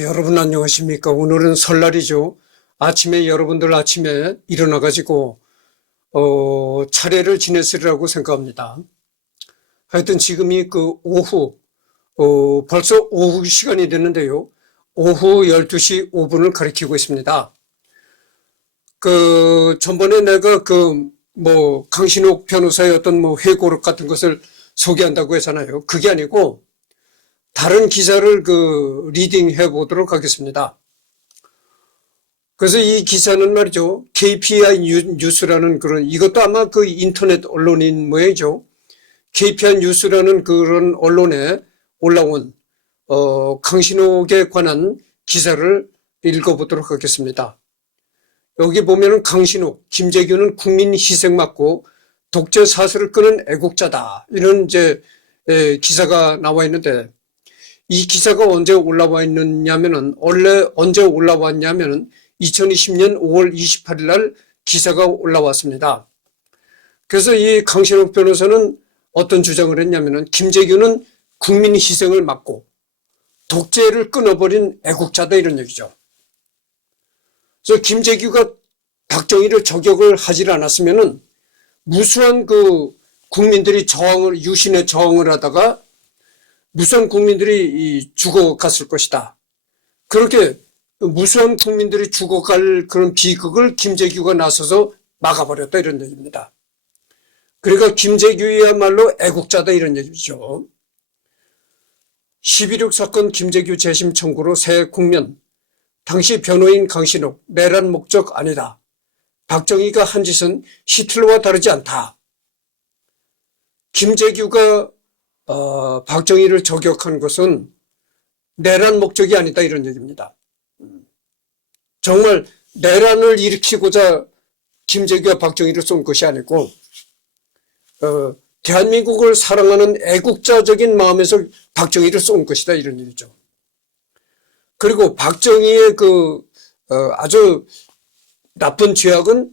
여러분 안녕하십니까? 오늘은 설날이죠. 여러분들 아침에 일어나가지고, 차례를 지냈으리라고 생각합니다. 하여튼 지금이 벌써 오후 시간이 됐는데요. 오후 12시 5분을 가리키고 있습니다. 전번에 내가 강신옥 변호사의 어떤 회고록 같은 것을 소개한다고 했잖아요. 그게 아니고, 다른 기사를 리딩해 보도록 하겠습니다. 그래서 이 기사는 말이죠. KPI 뉴스라는 이것도 아마 인터넷 언론인 모양이죠. KPI 뉴스라는 그런 언론에 올라온, 강신옥에 관한 기사를 읽어보도록 하겠습니다. 여기 보면은 강신옥, 김재규는 국민 희생 맞고 독재 사슬을 끄는 애국자다. 이런 기사가 나와 있는데, 이 기사가 언제 올라와 있느냐면은, 원래 언제 올라왔냐면은 2020년 5월 28일 날 기사가 올라왔습니다. 그래서 이 강신옥 변호사는 어떤 주장을 했냐면은, 김재규는 국민 희생을 막고 독재를 끊어버린 애국자다, 이런 얘기죠. 그래서 김재규가 박정희를 저격을 하지 않았으면은 무수한 국민들이 유신의 저항을 하다가 무수한 국민들이 죽어갔을 것이다. 그렇게 무수한 국민들이 죽어갈 그런 비극을 김재규가 나서서 막아버렸다, 이런 얘기입니다. 그러니까 김재규야말로 애국자다, 이런 얘기죠. 12.6 사건 김재규 재심 청구로 새 국면. 당시 변호인 강신옥, 내란 목적 아니다. 박정희가 한 짓은 히틀러와 다르지 않다. 김재규가 박정희를 저격한 것은 내란 목적이 아니다, 이런 얘기입니다. 정말 내란을 일으키고자 김재규와 박정희를 쏜 것이 아니고 대한민국을 사랑하는 애국자적인 마음에서 박정희를 쏜 것이다, 이런 얘기죠. 그리고 박정희의 아주 나쁜 죄악은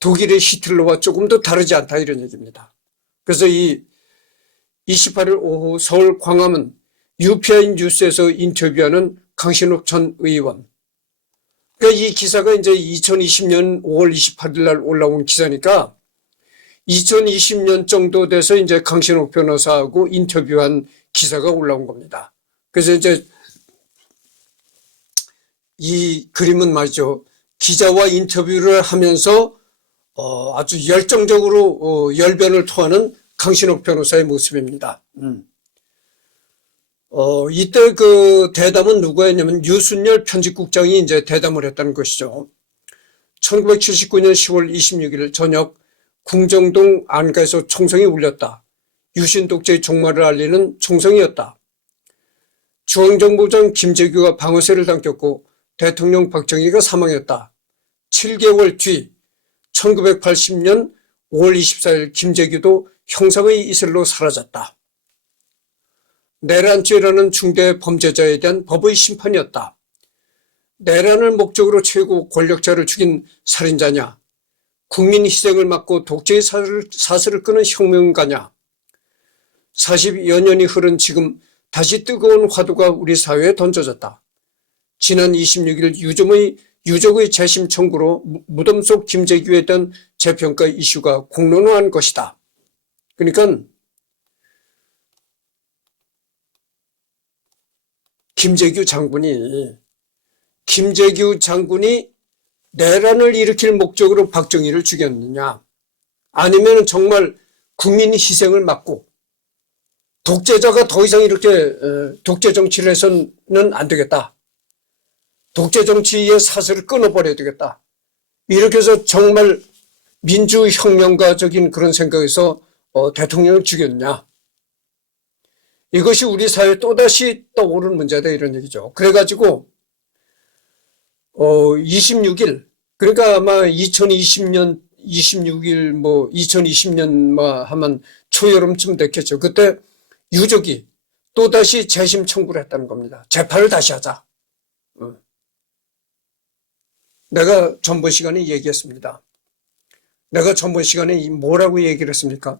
독일의 히틀러와 조금 더 다르지 않다, 이런 얘기입니다. 그래서 28일 오후 서울 광화문 UPI 뉴스에서 인터뷰하는 강신옥 전 의원. 그러니까 이 기사가 이제 2020년 5월 28일 날 올라온 기사니까 2020년 정도 돼서 이제 강신옥 변호사하고 인터뷰한 기사가 올라온 겁니다. 그래서 이제 이 그림은 말이죠. 기자와 인터뷰를 하면서 아주 열정적으로 열변을 토하는 강신옥 변호사의 모습입니다. 이때 대담은 누구였냐면 유순열 편집국장이 이제 대담을 했다는 것이죠. 1979년 10월 26일 저녁 궁정동 안가에서 총성이 울렸다. 유신 독재의 종말을 알리는 총성이었다. 중앙정보장 김재규가 방어쇠를 당겼고 대통령 박정희가 사망했다. 7개월 뒤 1980년 5월 24일 김재규도 형상의 이슬로 사라졌다. 내란죄라는 중대 범죄자에 대한 법의 심판이었다. 내란을 목적으로 채우고 권력자를 죽인 살인자냐? 국민 희생을 막고 독재의 사슬을 끄는 혁명가냐? 40여 년이 흐른 지금 다시 뜨거운 화두가 우리 사회에 던져졌다. 지난 26일 유족의 재심 청구로 무덤 속 김재규에 대한 재평가 이슈가 공론화한 것이다. 그러니까 김재규 장군이 내란을 일으킬 목적으로 박정희를 죽였느냐, 아니면 정말 국민 희생을 막고 독재자가 더 이상 이렇게 독재 정치를 해서는 안 되겠다. 독재 정치의 사슬을 끊어버려야 되겠다. 이렇게 해서 정말 민주혁명가적인 그런 생각에서 대통령을 죽였냐. 이것이 우리 사회에 또다시 떠오르는 문제다, 이런 얘기죠. 그래가지고 26일, 그러니까 아마 2020년 26일 2020년 하면 초여름쯤 됐겠죠. 그때 유족이 또다시 재심 청구를 했다는 겁니다. 재판을 다시 하자. 내가 전번 시간에 얘기했습니다. 내가 전번 시간에 뭐라고 얘기를 했습니까?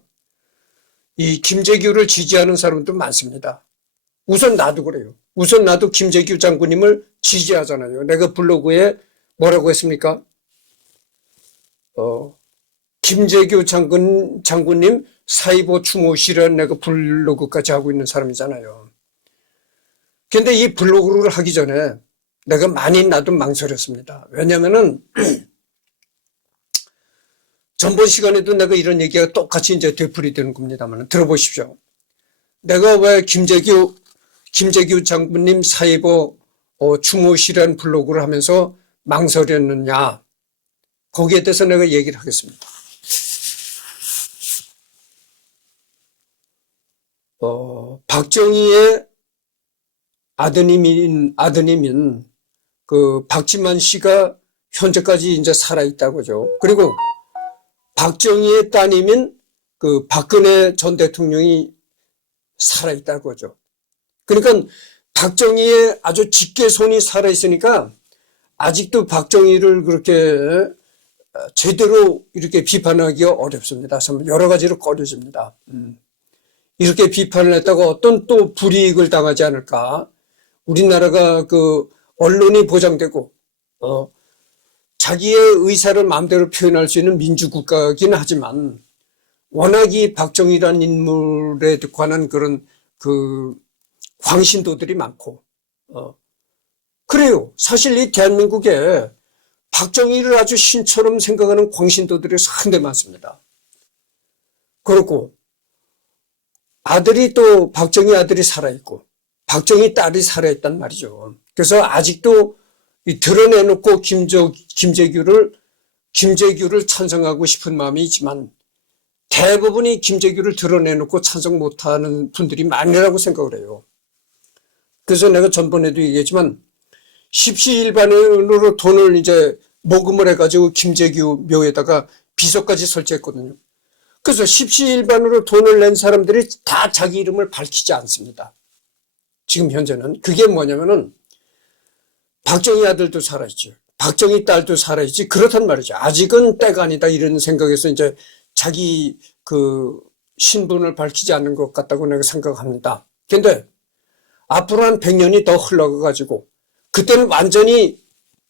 이 김재규를 지지하는 사람도 많습니다. 우선 나도 그래요. 우선 나도 김재규 장군님을 지지하잖아요. 내가 블로그에 뭐라고 했습니까? 김재규 장군님 사이보 추모시라는 내가 블로그까지 하고 있는 사람이잖아요. 근데 이 블로그를 하기 전에 내가 많이 나도 망설였습니다. 왜냐면은 전번 시간에도 내가 이런 얘기가 똑같이 이제 되풀이되는 겁니다만 들어보십시오. 내가 왜 김재규 장군님 사이보 추모시라는 블로그를 하면서 망설였느냐. 거기에 대해서 내가 얘기를 하겠습니다. 박정희의 아드님인 그 박지만 씨가 현재까지 이제 살아있다고죠. 그리고 박정희의 따님인 그 박근혜 전 대통령이 살아있다고죠. 그러니까 박정희의 아주 직계손이 살아있으니까 아직도 박정희를 그렇게 제대로 이렇게 비판하기가 어렵습니다. 여러 가지로 꺼려집니다. 이렇게 비판을 했다고 어떤 또 불이익을 당하지 않을까. 우리나라가 그 언론이 보장되고 자기의 의사를 마음대로 표현할 수 있는 민주국가이긴 하지만 워낙 이 박정희라는 인물에 관한 그런 그 광신도들이 많고 그래요. 사실 이 대한민국에 박정희를 아주 신처럼 생각하는 광신도들이 상당히 많습니다. 그렇고 아들이 또 박정희 아들이 살아있고 박정희 딸이 살아있단 말이죠. 그래서 아직도 드러내놓고 김재규를 찬성하고 싶은 마음이 있지만 대부분이 김재규를 드러내놓고 찬성 못하는 분들이 많으라고 생각을 해요. 그래서 내가 전번에도 얘기했지만 십시일반으로 돈을 이제 모금을 해가지고 김재규 묘에다가 비서까지 설치했거든요. 그래서 십시일반으로 돈을 낸 사람들이 다 자기 이름을 밝히지 않습니다. 지금 현재는. 그게 뭐냐면은 박정희 아들도 살아있죠. 박정희 딸도 살아있지. 그렇단 말이죠. 아직은 때가 아니다 이런 생각에서 이제 자기 그 신분을 밝히지 않는 것 같다고 내가 생각합니다. 근데 앞으로 한 100년이 더 흘러가가지고 그때는 완전히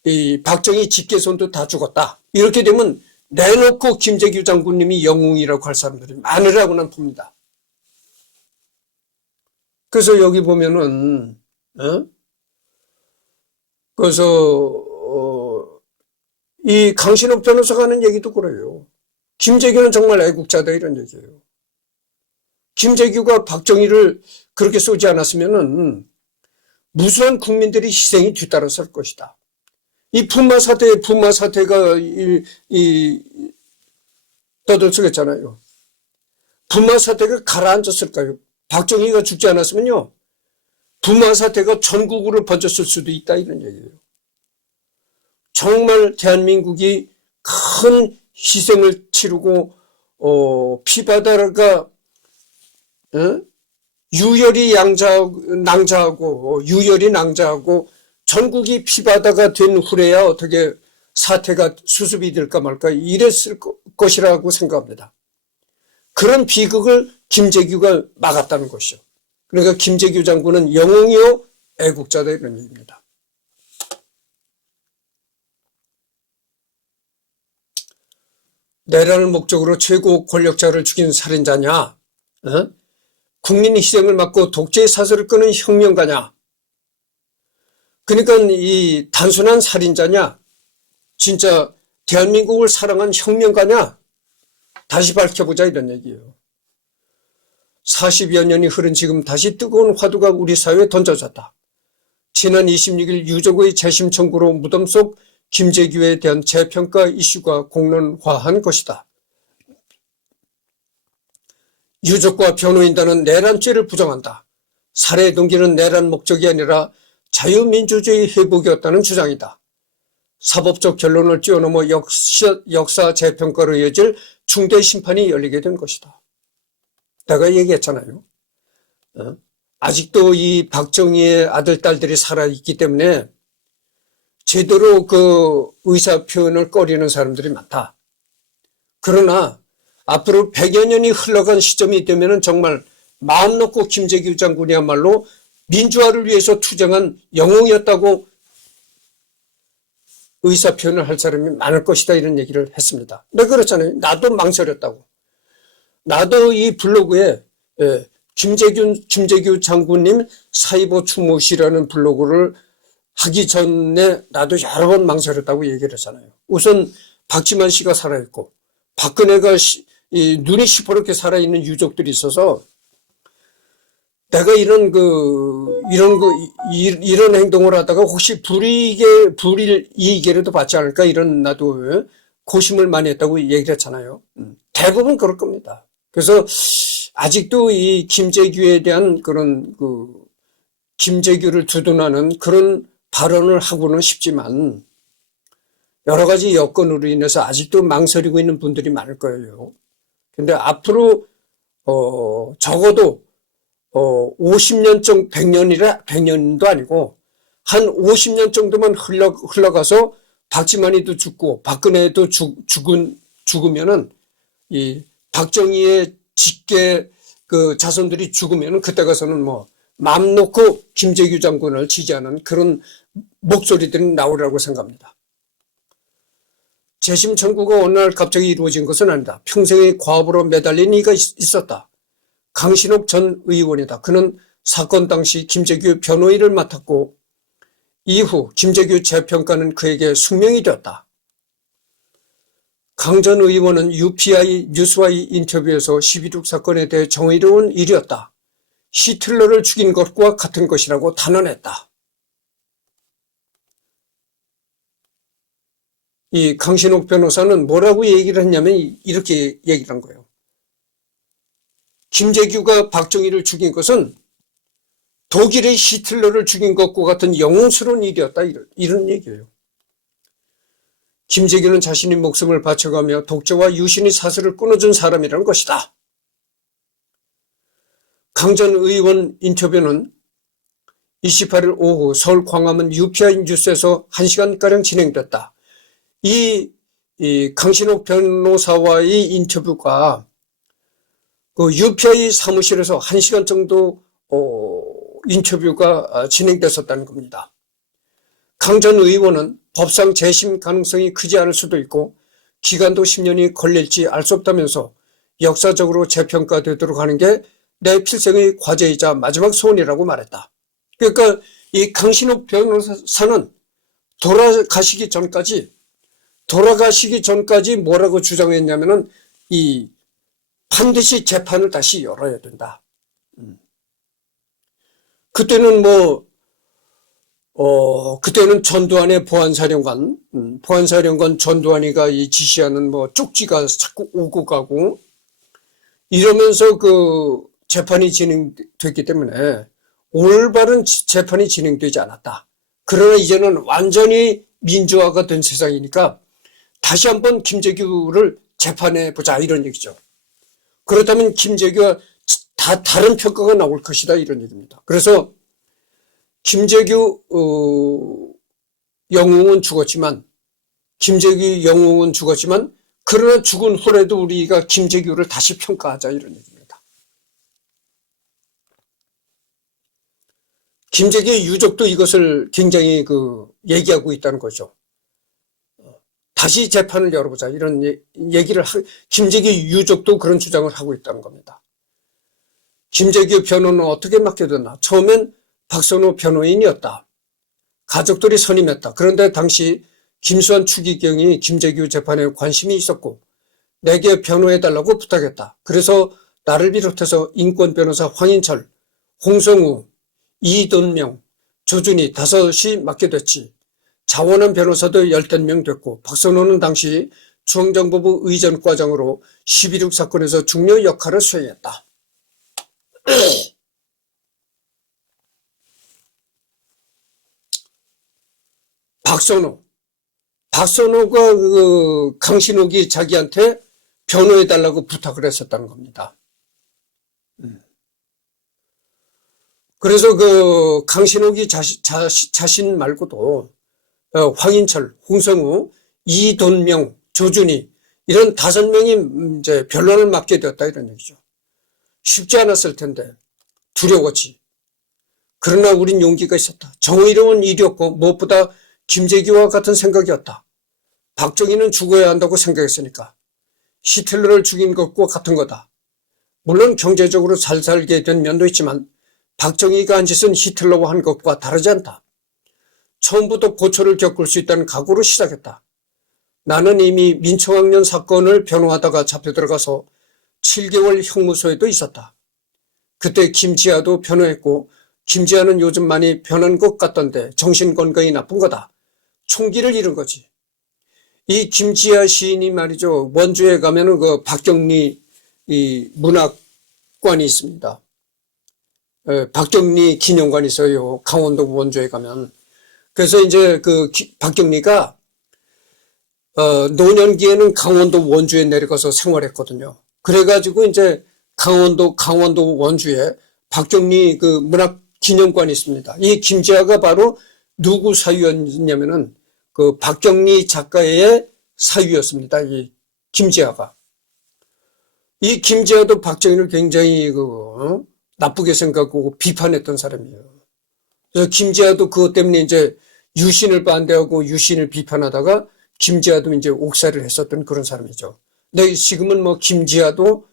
이 박정희 직계손도 다 죽었다. 이렇게 되면 내놓고 김재규 장군님이 영웅이라고 할 사람들이 많으라고 난 봅니다. 그래서 여기 보면은 그래서 이 강신업 변호사가 하는 얘기도 그래요. 김재규는 정말 애국자다 이런 얘기예요. 김재규가 박정희를 그렇게 쏘지 않았으면은 무수한 국민들이 희생이 뒤따라설 것이다. 이 분마 사태가 떠들썩했잖아요. 분마 사태가 가라앉았을까요? 박정희가 죽지 않았으면요. 분마 사태가 전국으로 번졌을 수도 있다 이런 얘기예요. 정말 대한민국이 큰 희생을 치르고 피바다가 유혈이 낭자하고 전국이 피바다가 된 후에야 어떻게 사태가 수습이 될까 말까 이랬을 것이라고 생각합니다. 그런 비극을 김재규가 막았다는 것이죠. 그러니까 김재규 장군은 영웅이요 애국자다 이런 얘기입니다. 내란을 목적으로 최고 권력자를 죽인 살인자냐? 국민 희생을 막고 독재의 사슬을 끄는 혁명가냐? 그러니까 이 단순한 살인자냐? 진짜 대한민국을 사랑한 혁명가냐? 다시 밝혀보자 이런 얘기예요. 40여 년이 흐른 지금 다시 뜨거운 화두가 우리 사회에 던져졌다. 지난 26일 유족의 재심 청구로 무덤 속 김재규에 대한 재평가 이슈가 공론화한 것이다. 유족과 변호인단은 내란죄를 부정한다. 살해 동기는 내란 목적이 아니라 자유민주주의 회복이었다는 주장이다. 사법적 결론을 뛰어넘어 역사 재평가로 이어질 중대 심판이 열리게 된 것이다. 내가 얘기했잖아요. 아직도 이 박정희의 아들, 딸들이 살아있기 때문에 제대로 그 의사 표현을 꺼리는 사람들이 많다. 그러나 앞으로 100여 년이 흘러간 시점이 되면은 정말 마음 놓고 김재규 장군이야말로 민주화를 위해서 투쟁한 영웅이었다고 의사표현을 할 사람이 많을 것이다 이런 얘기를 했습니다. 네, 그렇잖아요. 나도 망설였다고. 나도 이 블로그에 김재규 장군님 사이버 추모시라는 블로그를 하기 전에 나도 여러 번 망설였다고 얘기를 했잖아요. 우선 박지만 씨가 살아있고 박근혜가 눈이 시퍼렇게 살아있는 유족들이 있어서 내가 이런 행동을 하다가 혹시 불이익이라도 받지 않을까 이런 나도 고심을 많이 했다고 얘기를 했잖아요. 대부분 그럴 겁니다. 그래서 아직도 이 김재규에 대한 그런 김재규를 두둔하는 그런 발언을 하고는 싶지만 여러 가지 여건으로 인해서 아직도 망설이고 있는 분들이 많을 거예요. 근데 앞으로 적어도 50년 정도 100년도 아니고 한 50년 정도만 흘러가서 박지만이도 죽고 박근혜도 죽으면은 이 박정희의 직계 자손들이 죽으면은 그때 가서는 뭐 맘 놓고 김재규 장군을 지지하는 그런 목소리들이 나오리라고 생각합니다. 재심 청구가 어느 날 갑자기 이루어진 것은 아니다. 평생의 과업으로 매달린 이가 있었다. 강신옥 전 의원이다. 그는 사건 당시 김재규 변호인을 맡았고 이후 김재규 재평가는 그에게 숙명이 되었다. 강 전 의원은 UPI 뉴스와의 인터뷰에서 12.6 사건에 대해 정의로운 일이었다. 히틀러를 죽인 것과 같은 것이라고 단언했다. 이 강신옥 변호사는 뭐라고 얘기를 했냐면 이렇게 얘기를 한 거예요. 김재규가 박정희를 죽인 것은 독일의 히틀러를 죽인 것과 같은 영웅스러운 일이었다. 이런 얘기예요. 김재규는 자신의 목숨을 바쳐가며 독재와 유신의 사슬을 끊어준 사람이라는 것이다. 강 전 의원 인터뷰는 28일 오후 서울 광화문 UPI 뉴스에서 1시간가량 진행됐다. 이 강신옥 변호사와의 인터뷰가 UPI 사무실에서 1시간 정도 인터뷰가 진행됐었다는 겁니다. 강 전 의원은 법상 재심 가능성이 크지 않을 수도 있고 기간도 10년이 걸릴지 알 수 없다면서 역사적으로 재평가되도록 하는 게 내 필생의 과제이자 마지막 소원이라고 말했다. 그러니까 이 강신옥 변호사는 돌아가시기 전까지 뭐라고 주장했냐면은 반드시 재판을 다시 열어야 된다. 그때는 그때는 전두환의 보안사령관 전두환이가 지시하는 쪽지가 자꾸 오고 가고 이러면서 재판이 진행됐기 때문에 올바른 재판이 진행되지 않았다. 그러나 이제는 완전히 민주화가 된 세상이니까 다시 한번 김재규를 재판해 보자 이런 얘기죠. 그렇다면 김재규가 다른 평가가 나올 것이다 이런 얘기입니다. 그래서 김재규 영웅은 죽었지만 그러나 죽은 후에도 우리가 김재규를 다시 평가하자 이런 얘기입니다. 김재규의 유족도 이것을 굉장히 얘기하고 있다는 거죠. 다시 재판을 열어보자 이런 얘기를 김재규 유족도 그런 주장을 하고 있다는 겁니다. 김재규 변호는 어떻게 맡게 됐나? 처음엔 박선호 변호인이었다. 가족들이 선임했다. 그런데 당시 김수환 추기경이 김재규 재판에 관심이 있었고 내게 변호해달라고 부탁했다. 그래서 나를 비롯해서 인권 변호사 황인철, 홍성우, 이돈명, 조준희 5이 맡게 됐지. 자원한 변호사도 15명 됐고 박선호는 당시 중앙정보부 의전과장으로 12.6 사건에서 중요 역할을 수행했다. 박선호가 강신옥이 자기한테 변호해달라고 부탁을 했었다는 겁니다. 그래서 강신옥이 자신 말고도 황인철, 홍성우, 이돈명, 조준희 이런 5명이 이제 변론을 맡게 되었다 이런 얘기죠. 쉽지 않았을 텐데 두려웠지. 그러나 우린 용기가 있었다. 정의로운 일이었고 무엇보다 김재규와 같은 생각이었다. 박정희는 죽어야 한다고 생각했으니까. 히틀러를 죽인 것과 같은 거다. 물론 경제적으로 잘 살게 된 면도 있지만 박정희가 한 짓은 히틀러와 한 것과 다르지 않다. 처음부터 고초를 겪을 수 있다는 각오로 시작했다. 나는 이미 민청학년 사건을 변호하다가 잡혀 들어가서 7개월 형무소에도 있었다. 그때 김지아도 변호했고 김지아는 요즘 많이 변한 것 같던데 정신건강이 나쁜 거다. 총기를 잃은 거지. 이 김지아 시인이 말이죠. 원주에 가면은 그 박경리 이 문학관이 있습니다. 박경리 기념관이 있어요. 강원도 원주에 가면. 그래서 이제 그 박경리가 노년기에는 강원도 원주에 내려가서 생활했거든요. 그래가지고 이제 강원도 원주에 박경리 그 문학 기념관이 있습니다. 이 김지아가 바로 누구 사유였냐면은 그 박경리 작가의 사유였습니다. 이 김지아가. 이 김지아도 박정희를 굉장히 나쁘게 생각하고 비판했던 사람이에요. 그래서 김지아도 그것 때문에 이제 유신을 반대하고 유신을 비판하다가 김지아도 이제 옥살이를 했었던 그런 사람이죠. 근데 지금은 뭐 김지아도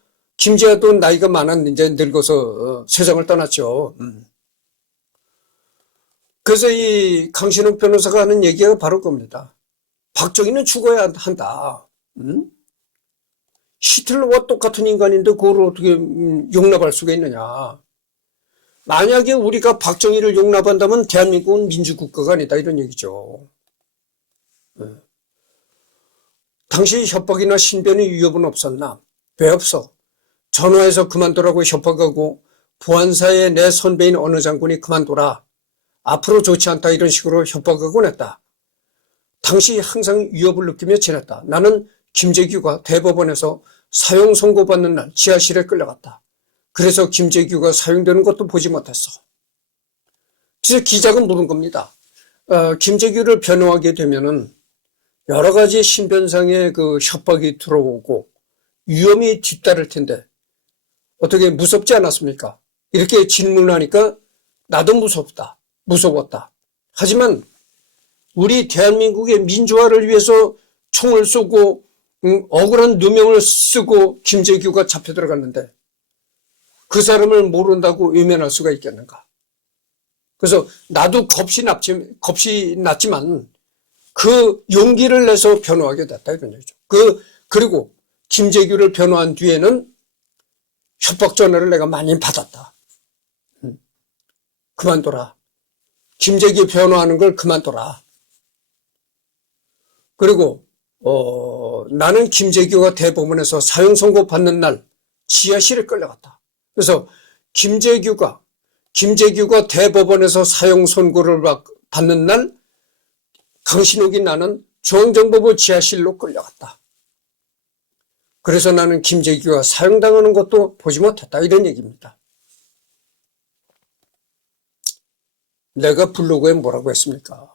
나이가 많았는데 이제 늙어서 세상을 떠났죠. 그래서 이 강신욱 변호사가 하는 얘기가 바로 그겁니다. 박정희는 죽어야 한다. 히틀러와 똑같은 인간인데 그걸 어떻게 용납할 수가 있느냐. 만약에 우리가 박정희를 용납한다면 대한민국은 민주국가가 아니다 이런 얘기죠. 당시 협박이나 신변의 위협은 없었나? 왜 없어? 전화해서 그만두라고 협박하고 보안사의 내 선배인 어느 장군이 그만둬라. 앞으로 좋지 않다 이런 식으로 협박하곤 했다. 당시 항상 위협을 느끼며 지냈다. 나는 김재규가 대법원에서 사형 선고받는 날 지하실에 끌려갔다. 그래서 김재규가 사형되는 것도 보지 못했어. 그래서 기자가 물은 겁니다. 김재규를 변호하게 되면은 여러 가지 신변상의 그 협박이 들어오고 위험이 뒤따를 텐데 어떻게 무섭지 않았습니까? 이렇게 질문하니까 나도 무서웠다. 하지만 우리 대한민국의 민주화를 위해서 총을 쏘고 억울한 누명을 쓰고 김재규가 잡혀 들어갔는데 그 사람을 모른다고 외면할 수가 있겠는가? 그래서 나도 겁이 났지만 그 용기를 내서 변호하게 됐다 이런 얘기죠. 그리고 김재규를 변호한 뒤에는 협박 전화를 내가 많이 받았다. 그만둬라. 김재규 변호하는 걸 그만둬라. 그리고 나는 김재규가 대법원에서 사형 선고 받는 날 지하실에 끌려갔다. 그래서 김재규가 대법원에서 사형 선고를 받는 날 강신욱이 나는 중앙정보부 지하실로 끌려갔다. 그래서 나는 김재규가 사형당하는 것도 보지 못했다 이런 얘기입니다. 내가 블로그에 뭐라고 했습니까?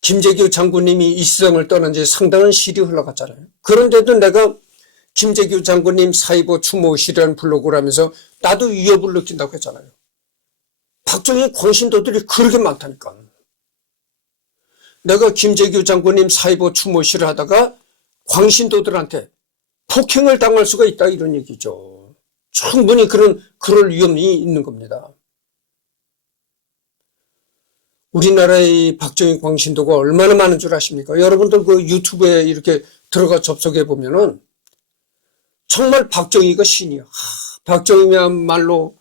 김재규 장군님이 이 세상을 떠난 지 상당한 시일이 흘러갔잖아요. 그런데도 내가 김재규 장군님 사이버 추모실이라는 블로그를 하면서 나도 위협을 느낀다고 했잖아요. 박정희 광신도들이 그렇게 많다니까. 내가 김재규 장군님 사이버 추모실을 하다가 광신도들한테 폭행을 당할 수가 있다 이런 얘기죠. 충분히 그럴 위험이 있는 겁니다. 우리나라의 박정희 광신도가 얼마나 많은 줄 아십니까? 여러분들 그 유튜브에 이렇게 들어가 접속해 보면은 정말 박정희가 신이야. 박정희야말로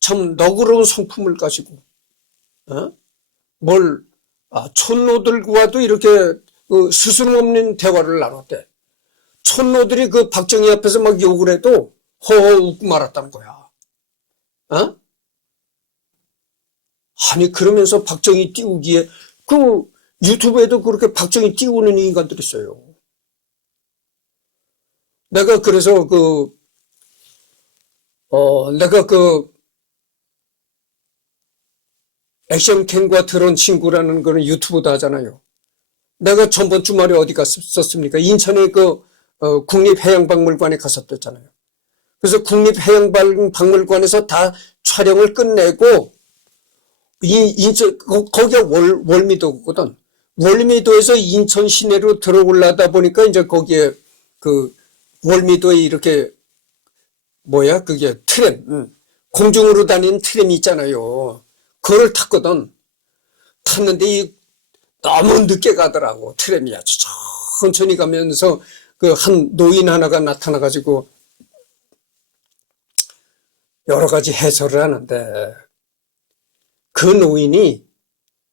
참 너그러운 성품을 가지고 촌노들과도 이렇게 스스럼 없는 대화를 나눴대. 촌노들이 그 박정희 앞에서 막 욕을 해도 허허 웃고 말았다는 거야. 아니 그러면서 박정희 띄우기에 그 유튜브에도 그렇게 박정희 띄우는 인간들이 있어요. 내가 그래서 액션캔과 드론 친구라는 거는 유튜브도 하잖아요. 내가 전번 주말에 어디 갔었습니까? 인천의 국립해양박물관에 갔었잖아요. 그래서 국립해양박물관에서 다 촬영을 끝내고 인천 거기가 월미도거든. 월미도에서 인천 시내로 들어올라다 보니까 이제 거기에 그 월미도에 이렇게 그게 트램, 공중으로 다니는 트램이 있잖아요. 그걸 탔거든. 탔는데 너무 늦게 가더라고. 트램이 아주 천천히 가면서 그 한 노인 하나가 나타나가지고 여러 가지 해설을 하는데 그 노인이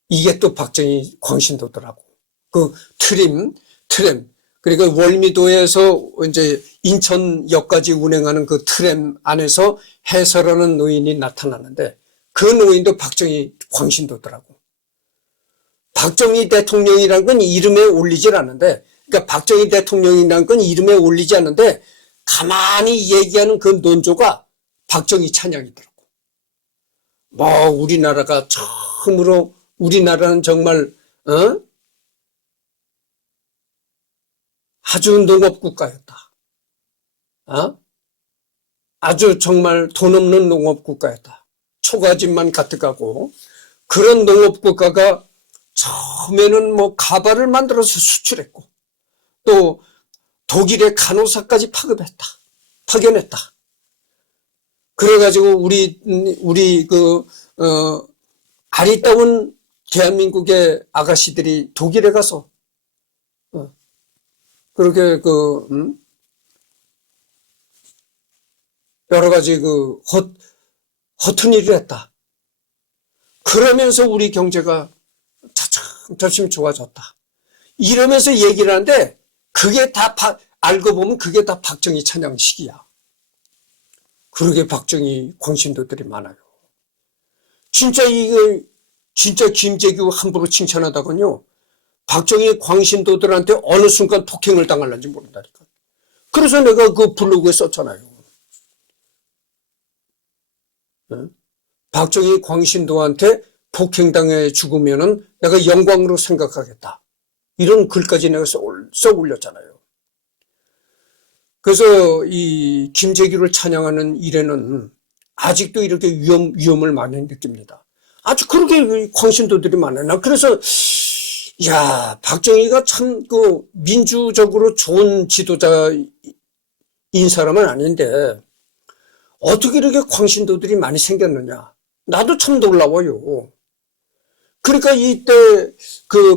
이게 또 박정희 광신도더라고. 그 트램 그러니까 월미도에서 이제 인천역까지 운행하는 그 트램 안에서 해설하는 노인이 나타나는데 그 노인도 박정희 광신도더라고. 박정희 대통령이란 건 이름에 올리질 않는데, 그러니까 박정희 대통령이란 건 이름에 올리지 않는데 가만히 얘기하는 그 논조가 박정희 찬양이더라고. 우리나라가 처음으로 우리나라는 정말 아주 농업국가였다. 아주 정말 돈 없는 농업국가였다. 초가집만 가득하고 그런 농업국가가 처음에는 가발을 만들어서 수출했고 또 독일의 간호사까지 파견했다. 그래가지고 우리 아리따운 대한민국의 아가씨들이 독일에 가서 그렇게 여러 가지 허튼 일을 했다. 그러면서 우리 경제가 차츰 좋아졌다. 이러면서 얘기를 하는데 그게 다 알고 보면 그게 다 박정희 찬양식이야. 그러게 박정희 광신도들이 많아요. 진짜 김재규 함부로 칭찬하다군요. 박정희 광신도들한테 어느 순간 폭행을 당할는지 모른다니까. 그래서 내가 그 블로그에 썼잖아요. 박정희 광신도한테 폭행당해 죽으면은 내가 영광으로 생각하겠다. 이런 글까지 내가 써 올렸잖아요. 그래서 이 김재규를 찬양하는 일에는 아직도 이렇게 위험을 많이 느낍니다. 아주 그렇게 광신도들이 많아요. 그래서 박정희가 참 민주적으로 좋은 지도자인 사람은 아닌데 어떻게 이렇게 광신도들이 많이 생겼느냐. 나도 참 놀라워요. 그러니까 이때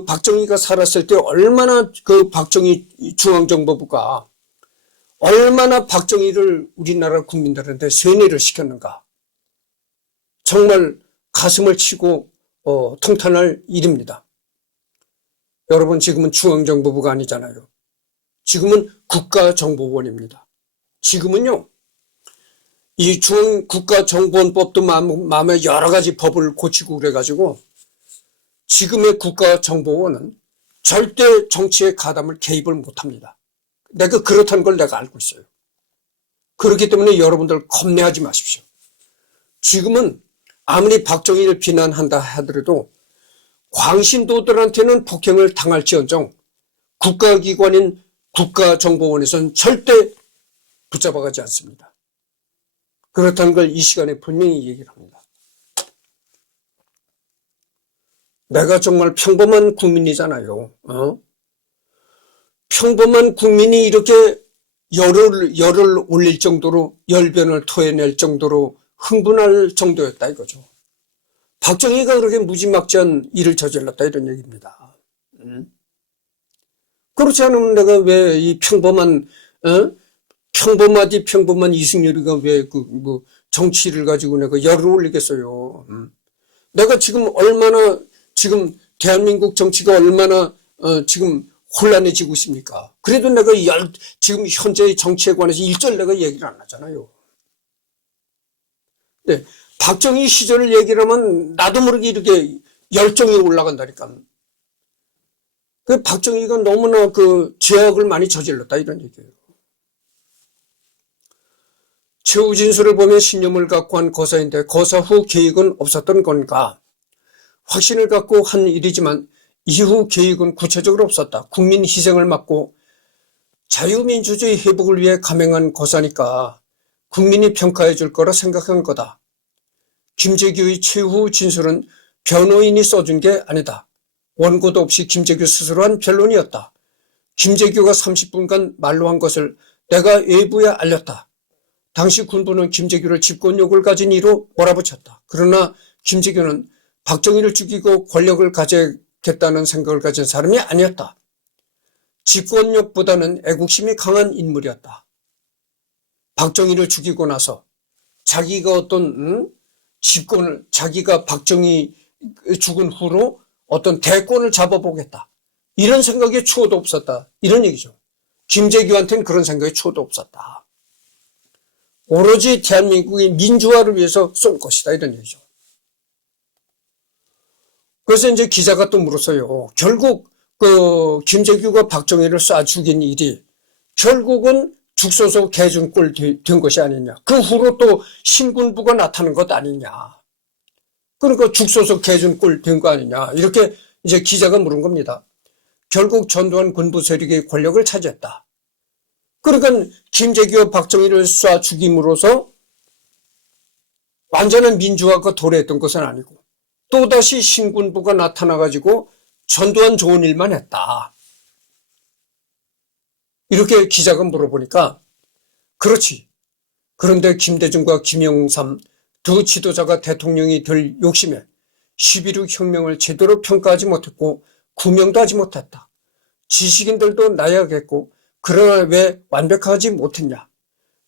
박정희가 살았을 때 얼마나 박정희 중앙정보부가 얼마나 박정희를 우리나라 국민들한테 세뇌를 시켰는가. 정말 가슴을 치고 통탄할 일입니다. 여러분, 지금은 중앙정보부가 아니잖아요. 지금은 국가정보원입니다. 지금은요, 이 국가정보원법도 마음에 여러 가지 법을 고치고 그래가지고 지금의 국가정보원은 절대 정치에 가담을 개입을 못합니다. 내가 그렇다는 걸 내가 알고 있어요. 그렇기 때문에 여러분들 겁내하지 마십시오. 지금은 아무리 박정희를 비난한다 하더라도 광신도들한테는 폭행을 당할지언정 국가기관인 국가정보원에서는 절대 붙잡아가지 않습니다. 그렇다는 걸 이 시간에 분명히 얘기를 합니다. 내가 정말 평범한 국민이잖아요. 평범한 국민이 이렇게 열을 올릴 정도로 열변을 토해낼 정도로 흥분할 정도였다 이거죠. 박정희가 그렇게 무지막지한 일을 저질렀다 이런 얘기입니다. 그렇지 않으면 내가 왜 이 평범한 이승열이가 왜 정치를 가지고 내가 열을 올리겠어요. 내가 지금 얼마나 지금 대한민국 정치가 얼마나 지금 혼란해지고 있습니까? 그래도 내가 지금 현재의 정치에 관해서 일절 내가 얘기를 안 하잖아요. 네, 박정희 시절을 얘기를 하면 나도 모르게 이렇게 열정이 올라간다니까. 박정희가 너무나 죄악을 많이 저질렀다 이런 얘기예요. 최우진수를 보면 신념을 갖고 한 거사인데 거사 후 계획은 없었던 건가? 확신을 갖고 한 일이지만 이후 계획은 구체적으로 없었다. 국민 희생을 막고 자유민주주의 회복을 위해 감행한 거사니까 국민이 평가해 줄 거라 생각한 거다. 김재규의 최후 진술은 변호인이 써준 게 아니다. 원고도 없이 김재규 스스로 한 변론이었다. 김재규가 30분간 말로 한 것을 내가 외부에 알렸다. 당시 군부는 김재규를 집권욕을 가진 이로 몰아붙였다. 그러나 김재규는 박정희를 죽이고 권력을 가져야겠다는 생각을 가진 사람이 아니었다. 집권욕보다는 애국심이 강한 인물이었다. 박정희를 죽이고 나서 자기가 어떤 자기가 박정희 죽은 후로 어떤 대권을 잡아보겠다. 이런 생각에 추호도 없었다. 이런 얘기죠. 김재규한테는 그런 생각에 추호도 없었다. 오로지 대한민국의 민주화를 위해서 쏜 것이다. 이런 얘기죠. 그래서 이제 기자가 또 물었어요. 결국 김재규가 박정희를 쏴 죽인 일이 결국은 죽소서 개준꼴 된 것이 아니냐. 그 후로 또 신군부가 나타난 것 아니냐. 그러니까 죽소서 개준꼴 된 거 아니냐. 이렇게 이제 기자가 물은 겁니다. 결국 전두환 군부 세력의 권력을 차지했다. 그러니까 김재규와 박정희를 쏴 죽임으로써 완전한 민주화가 도래했던 것은 아니고 또다시 신군부가 나타나가지고 전두환 좋은 일만 했다. 이렇게 기자가 물어보니까 그렇지. 그런데 김대중과 김영삼 두 지도자가 대통령이 될 욕심에 11.6 혁명을 제대로 평가하지 못했고 구명도 하지 못했다. 지식인들도 나야겠고 그러나 왜 완벽하지 못했냐.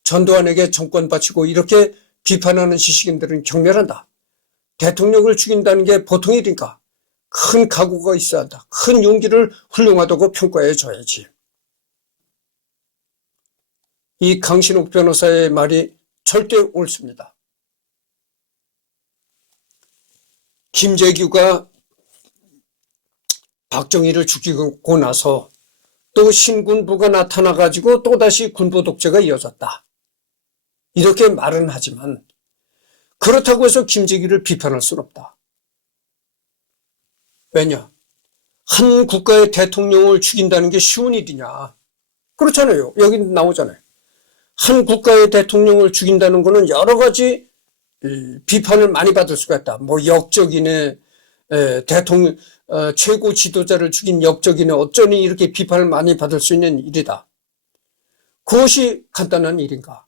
전두환에게 정권 바치고 이렇게 비판하는 지식인들은 경멸한다. 대통령을 죽인다는 게 보통 일인가. 큰 각오가 있어야 한다. 큰 용기를 훌륭하다고 평가해 줘야지. 이 강신욱 변호사의 말이 절대 옳습니다. 김재규가 박정희를 죽이고 나서 또 신군부가 나타나가지고 또다시 군부 독재가 이어졌다. 이렇게 말은 하지만 그렇다고 해서 김재규를 비판할 수는 없다. 왜냐? 한 국가의 대통령을 죽인다는 게 쉬운 일이냐? 그렇잖아요. 여기 나오잖아요. 한 국가의 대통령을 죽인다는 거는 여러 가지 비판을 많이 받을 수가 있다. 뭐 역적이네, 대통령, 최고 지도자를 죽인 역적이네, 어쩌니 이렇게 비판을 많이 받을 수 있는 일이다. 그것이 간단한 일인가?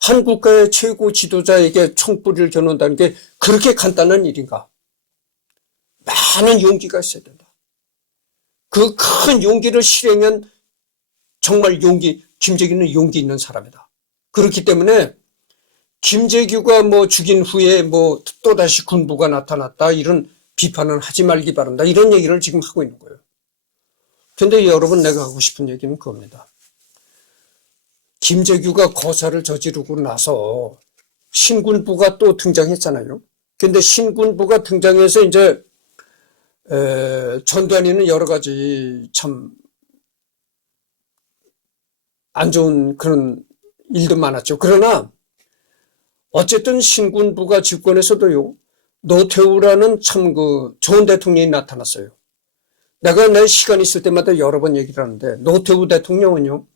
한 국가의 최고 지도자에게 총불을 겨눈다는 게 그렇게 간단한 일인가? 많은 용기가 있어야 된다. 그 큰 용기를 실행한 정말 김재규는 용기 있는 사람이다. 그렇기 때문에 김재규가 뭐 죽인 후에 뭐 또다시 군부가 나타났다 이런 비판은 하지 말기 바란다. 이런 얘기를 지금 하고 있는 거예요. 근데 여러분 내가 하고 싶은 얘기는 그겁니다. 김재규가 거사를 저지르고 나서 신군부가 또 등장했잖아요. 근데 신군부가 등장해서 이제 전두환이는 여러 가지 참 안 좋은 그런 일도 많았죠. 그러나 어쨌든 신군부가 집권해서도요, 노태우라는 참 좋은 대통령이 나타났어요. 내가 내 시간 있을 때마다 여러 번 얘기를 하는데, 노태우 대통령은요,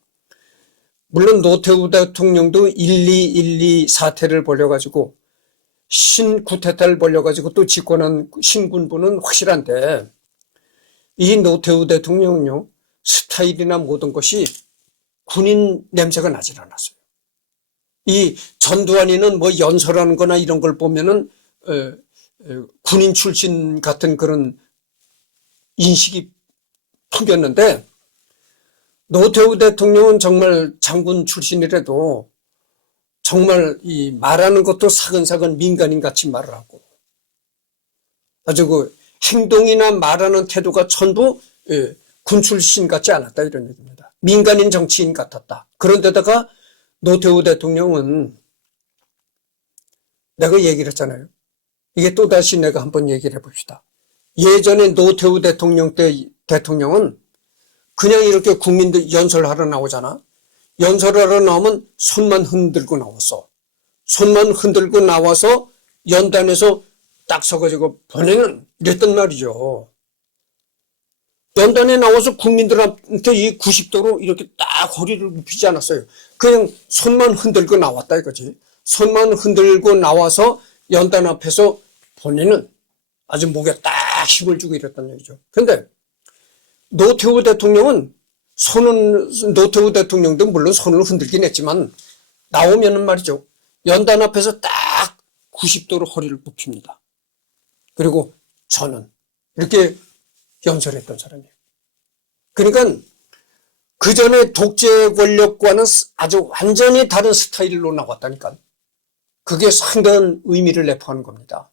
물론 노태우 대통령도 1212 사태를 벌여가지고, 신쿠데타를 벌여가지고 또 집권한 신군부는 확실한데, 이 노태우 대통령은요, 스타일이나 모든 것이 군인 냄새가 나질 않았어요. 이 전두환이는 뭐 연설하는 거나 이런 걸 보면은, 군인 출신 같은 그런 인식이 풍겼는데, 노태우 대통령은 정말 장군 출신이라도 정말 이 말하는 것도 사근사근 민간인 같이 말을 하고, 아주 행동이나 말하는 태도가 전부 군 출신 같지 않았다 이런 얘기입니다. 민간인 정치인 같았다. 그런데다가 노태우 대통령은 내가 얘기를 했잖아요. 이게 또다시 내가 한번 얘기를 해봅시다. 예전에 노태우 대통령 때 대통령은 그냥 이렇게 국민들 연설하러 나오잖아. 연설하러 나오면 손만 흔들고 나왔어. 손만 흔들고 나와서 연단에서 딱 서가지고 보내는 이랬단 말이죠. 연단에 나와서 국민들한테 이 90도로 이렇게 딱 허리를 굽히지 않았어요. 그냥 손만 흔들고 나왔다 이거지. 손만 흔들고 나와서 연단 앞에서 본인은 아주 목에 딱 힘을 주고 이랬단 얘기죠. 근데 노태우 대통령은 노태우 대통령도 물론 손을 흔들긴 했지만 나오면은 말이죠. 연단 앞에서 딱 90도로 허리를 굽힙니다. 그리고 저는 이렇게 연설했던 사람이에요. 그러니까 그 전에 독재 권력과는 아주 완전히 다른 스타일로 나왔다니까. 그게 상당한 의미를 내포하는 겁니다.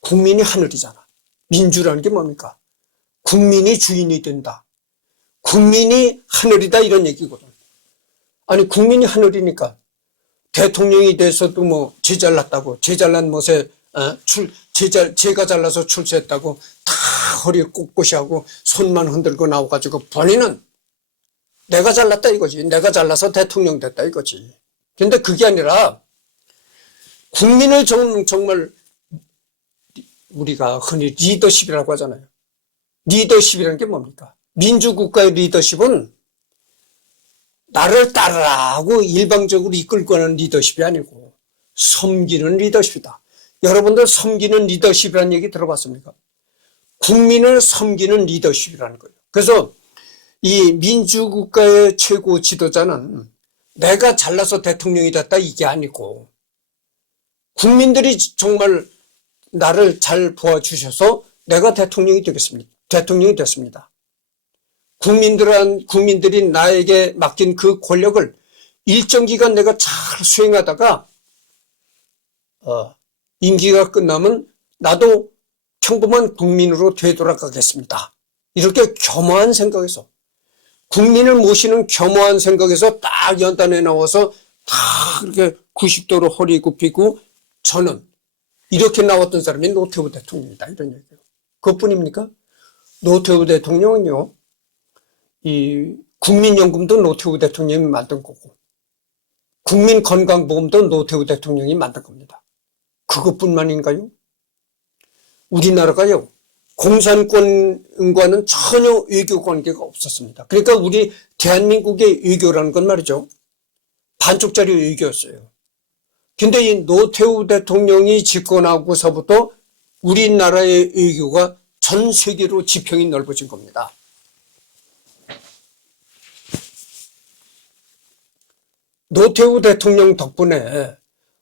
국민이 하늘이잖아. 민주라는 게 뭡니까? 국민이 주인이 된다. 국민이 하늘이다 이런 얘기거든. 아니 국민이 하늘이니까 대통령이 돼서도 뭐 제 잘났다고 제 잘난 못에 제가 잘나서 출세했다고 다 허리에 꼿꼿이 하고 손만 흔들고 나와가지고 본인은 내가 잘났다 이거지. 내가 잘나서 대통령 됐다 이거지. 근데 그게 아니라 국민을 정말 우리가 흔히 리더십이라고 하잖아요. 리더십이라는 게 뭡니까? 민주국가의 리더십은 나를 따르라 하고 일방적으로 이끌고 가는 리더십이 아니고 섬기는 리더십이다. 여러분들 섬기는 리더십이라는 얘기 들어봤습니까? 국민을 섬기는 리더십이라는 거예요. 그래서 이 민주국가의 최고 지도자는 내가 잘나서 대통령이 됐다 이게 아니고 국민들이 정말 나를 잘 도와주셔서 내가 대통령이 됐습니다. 국민들이 나에게 맡긴 그 권력을 일정 기간 내가 잘 수행하다가 임기가 끝나면 나도 평범한 국민으로 되돌아가겠습니다. 이렇게 겸허한 생각에서 국민을 모시는 겸허한 생각에서 딱 연단에 나와서 다 이렇게 90도로 허리 굽히고 저는 이렇게 나왔던 사람이 노태우 대통령이다 이런 얘기예요. 그것뿐입니까? 노태우 대통령은요. 이 국민연금도 노태우 대통령이 만든 거고 국민건강보험도 노태우 대통령이 만든 겁니다. 그것뿐만인가요? 우리나라가요. 공산권과는 전혀 외교 관계가 없었습니다. 그러니까 우리 대한민국의 외교라는 건 말이죠. 반쪽짜리 외교였어요. 근데 이 노태우 대통령이 집권하고서부터 우리나라의 외교가 전 세계로 지평이 넓어진 겁니다. 노태우 대통령 덕분에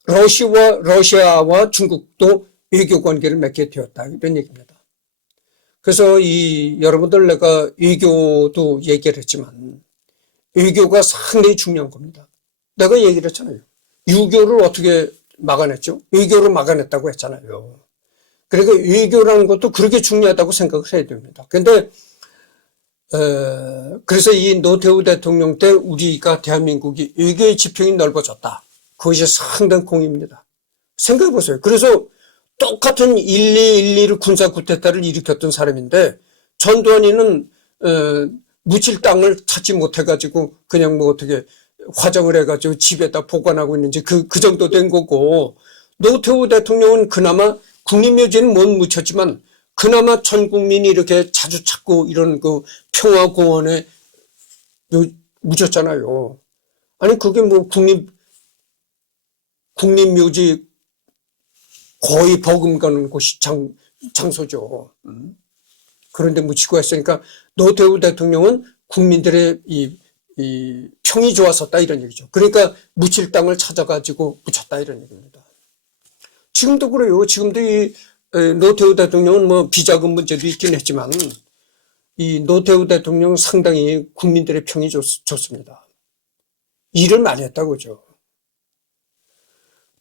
러시아와 중국도 외교 관계를 맺게 되었다. 이런 얘기입니다. 그래서 여러분들 내가 외교도 얘기를 했지만 외교가 상당히 중요한 겁니다. 내가 얘기를 했잖아요. 유교를 어떻게 막아냈죠? 외교로 막아냈다고 했잖아요. 그러니까 외교라는 것도 그렇게 중요하다고 생각을 해야 됩니다. 근데 그래서 이 노태우 대통령 때 우리가 대한민국이 외교의 지평이 넓어졌다. 그것이 상당한 공입니다. 생각해 보세요. 그래서 똑같은 1212 군사 쿠데타를 일으켰던 사람인데 전두환이는 묻힐 땅을 찾지 못해가지고 그냥 뭐 어떻게 화정을 해가지고 집에다 보관하고 있는지 그 정도 된 거고 노태우 대통령은 그나마 국립묘지는 못 묻혔지만 그나마 전 국민이 이렇게 자주 찾고 이런 그 평화공원에 묻혔잖아요. 아니 그게 뭐 국립묘지 거의 버금가는 곳이 장소죠. 그런데 묻히고 했으니까 노태우 대통령은 국민들의 이 평이 좋았었다 이런 얘기죠. 그러니까 묻힐 땅을 찾아가지고 묻혔다 이런 얘기입니다. 지금도 그래요. 지금도 이 노태우 대통령은 뭐 비자금 문제도 있긴 했지만 이 노태우 대통령은 상당히 국민들의 평이 좋습니다. 일을 많이 했다고 그러죠.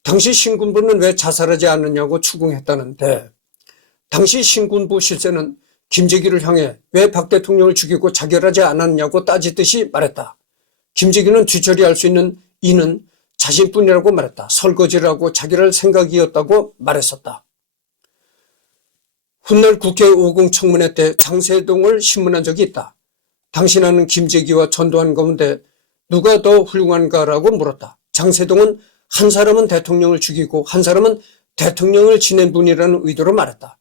당시 신군부는 왜 자살하지 않느냐고 추궁했다는데 당시 신군부 실세는 김재규를 향해 왜 박 대통령을 죽이고 자결하지 않았냐고 따지듯이 말했다. 김재규는 뒤처리할 수 있는 이는 자신뿐이라고 말했다. 설거지를 하고 자결할 생각이었다고 말했었다. 훗날 국회 50 청문회 때 장세동을 신문한 적이 있다. 당신하는 김재규와 전두환 가운데 누가 더 훌륭한가라고 물었다. 장세동은 한 사람은 대통령을 죽이고 한 사람은 대통령을 지낸 분이라는 의도로 말했다.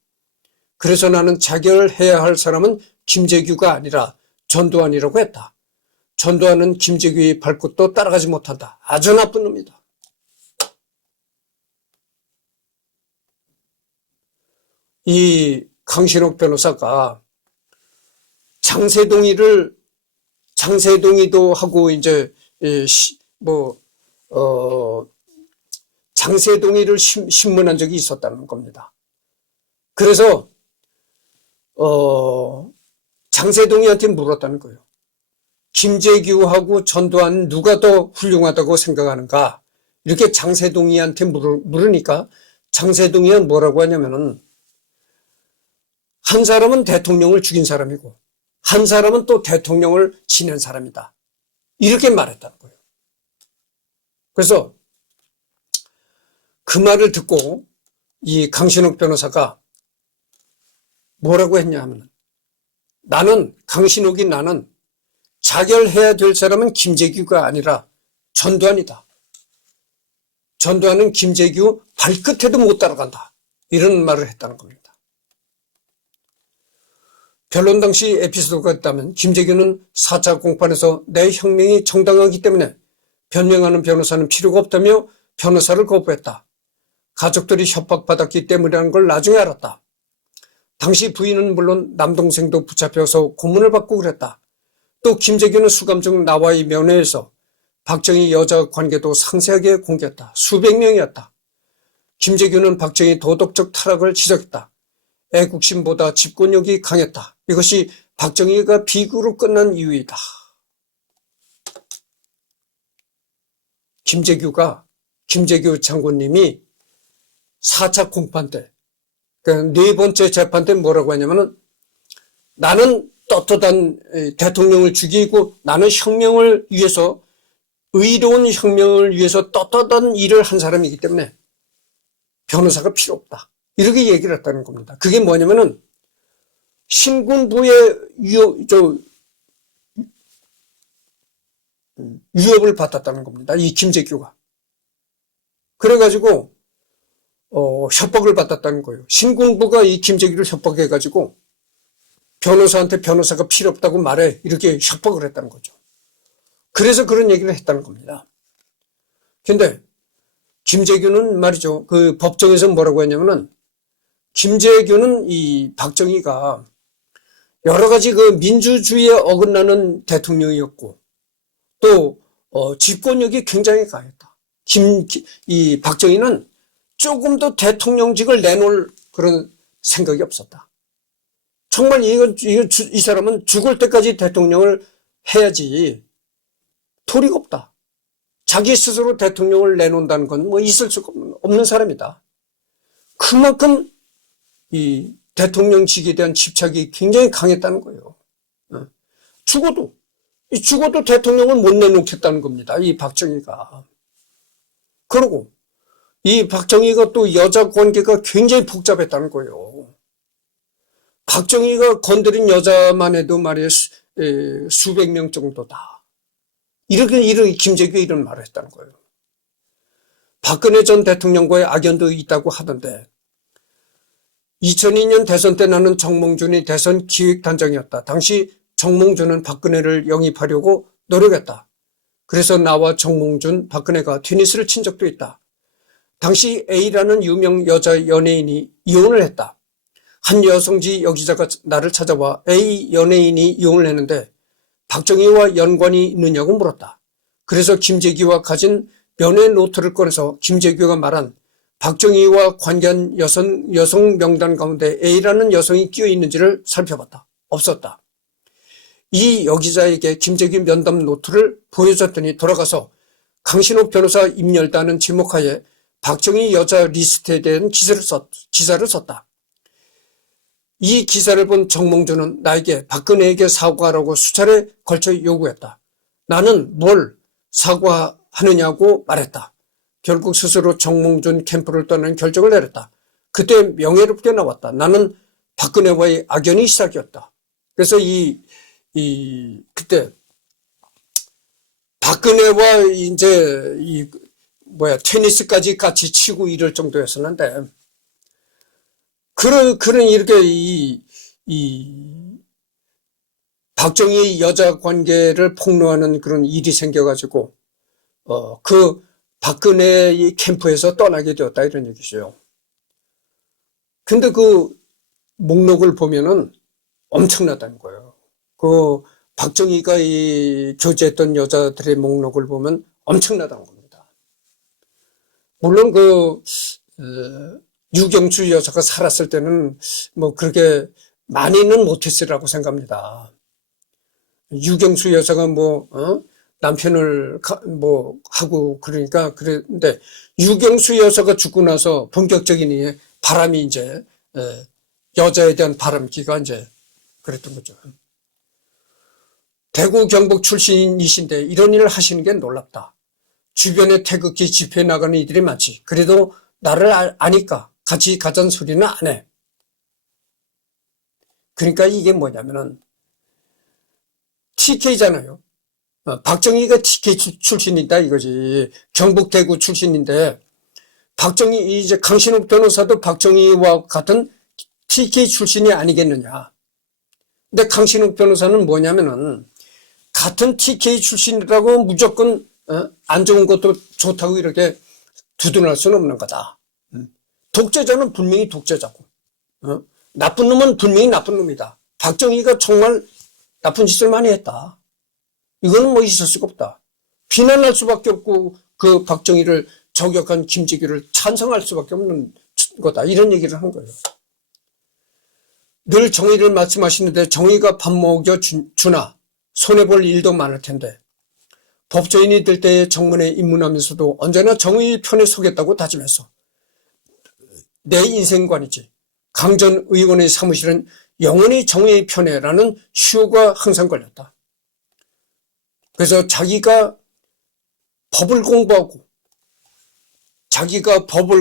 그래서 나는 자결해야 할 사람은 김재규가 아니라 전두환이라고 했다. 전두환은 김재규의 발끝도 따라가지 못한다. 아주 나쁜 놈이다. 이 강신옥 변호사가 장세동이도 하고 이제 장세동이를 신문한 적이 있었다는 겁니다. 그래서 장세동이한테 물었다는 거예요. 김재규하고 전두환 누가 더 훌륭하다고 생각하는가? 이렇게 장세동이한테 물으니까 장세동이가 뭐라고 하냐면은 한 사람은 대통령을 죽인 사람이고 한 사람은 또 대통령을 지낸 사람이다. 이렇게 말했다는 거예요. 그래서 그 말을 듣고 이 강신옥 변호사가 뭐라고 했냐 하면 나는 자결해야 될 사람은 김재규가 아니라 전두환이다. 전두환은 김재규 발끝에도 못 따라간다. 이런 말을 했다는 겁니다. 변론 당시 에피소드가 있다면 김재규는 4차 공판에서 내 혁명이 정당하기 때문에 변명하는 변호사는 필요가 없다며 변호사를 거부했다. 가족들이 협박받았기 때문이라는 걸 나중에 알았다. 당시 부인은 물론 남동생도 붙잡혀서 고문을 받고 그랬다. 또 김재규는 수감 중 나와의 면회에서 박정희 여자 관계도 상세하게 공개했다. 수백 명이었다. 김재규는 박정희 도덕적 타락을 지적했다. 애국심보다 집권력이 강했다. 이것이 박정희가 비극으로 끝난 이유이다. 김재규 장군님이 4차 공판 때, 그러니까 네 번째 재판 때 뭐라고 하냐면은 나는 떳떳한 대통령을 죽이고 나는 혁명을 위해서 의로운 혁명을 위해서 떳떳한 일을 한 사람이기 때문에 변호사가 필요 없다. 이렇게 얘기를 했다는 겁니다. 그게 뭐냐면은 신군부의 위협을 받았다는 겁니다. 이 김재규가. 그래가지고 협박을 받았다는 거예요. 신군부가 이 김재규를 협박해가지고 변호사한테 변호사가 필요 없다고 말해 이렇게 협박을 했다는 거죠. 그래서 그런 얘기를 했다는 겁니다. 근데 김재규는 말이죠. 그 법정에서 뭐라고 했냐면은 김재규는 이 박정희가 여러 가지 그 민주주의에 어긋나는 대통령이었고 또 집권력이 굉장히 강했다. 이 박정희는 조금도 대통령직을 내놓을 그런 생각이 없었다. 정말 이 사람은 죽을 때까지 대통령을 해야지 도리가 없다. 자기 스스로 대통령을 내놓는다는 건 뭐 있을 수가 없는 사람이다. 그만큼 이 대통령직에 대한 집착이 굉장히 강했다는 거예요. 죽어도 대통령을 못 내놓겠다는 겁니다. 이 박정희가. 그리고 이 박정희가 또 여자 관계가 굉장히 복잡했다는 거예요. 박정희가 건드린 여자만 해도 말이에요. 수백 명 정도다. 이렇게 김재규가 이런 말을 했다는 거예요. 박근혜 전 대통령과의 악연도 있다고 하던데 2002년 대선 때 나는 정몽준이 대선 기획단장이었다. 당시 정몽준은 박근혜를 영입하려고 노력했다. 그래서 나와 정몽준, 박근혜가 테니스를 친 적도 있다. 당시 A라는 유명 여자 연예인이 이혼을 했다. 한 여성지 여기자가 나를 찾아와 A 연예인이 이혼을 했는데 박정희와 연관이 있느냐고 물었다. 그래서 김재규와 가진 면회 노트를 꺼내서 김재규가 말한 박정희와 관계한 여성 명단 가운데 A라는 여성이 끼어 있는지를 살펴봤다. 없었다. 이 여기자에게 김재규 면담 노트를 보여줬더니 돌아가서 강신옥 변호사 임열다는 제목하에 박정희 여자 리스트에 대한 기사를 썼다. 이 기사를 본 정몽준은 나에게 박근혜에게 사과하라고 수차례 걸쳐 요구했다. 나는 뭘 사과하느냐고 말했다. 결국 스스로 정몽준 캠프를 떠나는 결정을 내렸다. 그때 명예롭게 나왔다. 나는 박근혜와의 악연이 시작이었다. 그래서 그때 박근혜와 이제 테니스까지 같이 치고 이럴 정도였었는데 그런 이렇게 박정희 여자 관계를 폭로하는 그런 일이 생겨가지고 그 박근혜 이 캠프에서 떠나게 되었다 이런 얘기죠. 근데 그 목록을 보면은 엄청나다는 거예요. 그 박정희가 이 교제했던 여자들의 목록을 보면 엄청나다는 겁니다. 물론 유경수 여사가 살았을 때는 뭐 그렇게 많이는 못했으라고 생각합니다. 유경수 여사가 남편을 하고 그러니까 그랬는데 유경수 여사가 죽고 나서 본격적인 바람이 이제 여자에 대한 바람기가 이제 그랬던 거죠. 대구 경북 출신이신데 이런 일을 하시는 게 놀랍다. 주변에 태극기 집회 나가는 이들이 많지. 그래도 나를 아니까 같이 가자는 소리는 안 해. 그러니까 이게 뭐냐면은 TK잖아요. 박정희가 TK 출신이다 이거지. 경북 대구 출신인데 박정희 이제 강신욱 변호사도 박정희와 같은 TK 출신이 아니겠느냐. 근데 강신욱 변호사는 뭐냐면은 같은 TK 출신이라고 무조건 안 좋은 것도 좋다고 이렇게 두둔할 수는 없는 거다. 독재자는 분명히 독재자고 나쁜 놈은 분명히 나쁜 놈이다. 박정희가 정말 나쁜 짓을 많이 했다. 이거는 뭐 있을 수가 없다. 비난할 수밖에 없고 그 박정희를 저격한 김재규를 찬성할 수밖에 없는 거다. 이런 얘기를 한 거예요. 늘 정의를 말씀하시는데 정의가 밥 먹여 주나 손해볼 일도 많을 텐데 법조인이 될 때의 정문에 입문하면서도 언제나 정의의 편에 서겠다고 다짐했어. 내 인생관이지. 강 전 의원의 사무실은 영원히 정의의 편에라는 시호가 항상 걸렸다. 그래서 자기가 법을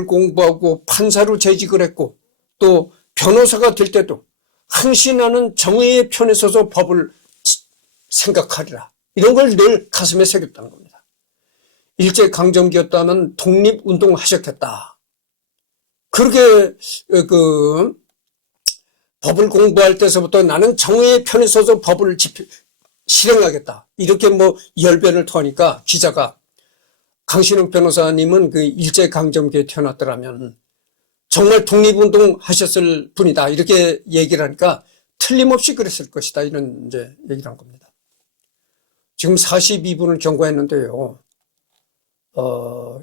공부하고 판사로 재직을 했고 또 변호사가 될 때도 항시 나는 정의의 편에 서서 법을 생각하리라. 이런 걸 늘 가슴에 새겼다는 겁니다. 일제강점기였다면 독립운동하셨겠다. 그렇게 법을 공부할 때서부터 나는 정의의 편에 서서 법을 실행하겠다. 이렇게 열변을 토하니까 기자가 강신욱 변호사님은 그 일제강점기에 태어났더라면 정말 독립운동 하셨을 분이다. 이렇게 얘기를 하니까 틀림없이 그랬을 것이다. 이런 이제 얘기를 한 겁니다. 지금 42분을 경과했는데요.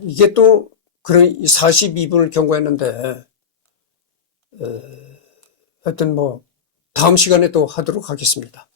이게 또 그런 42분을 경과했는데 하여튼 다음 시간에 또 하도록 하겠습니다.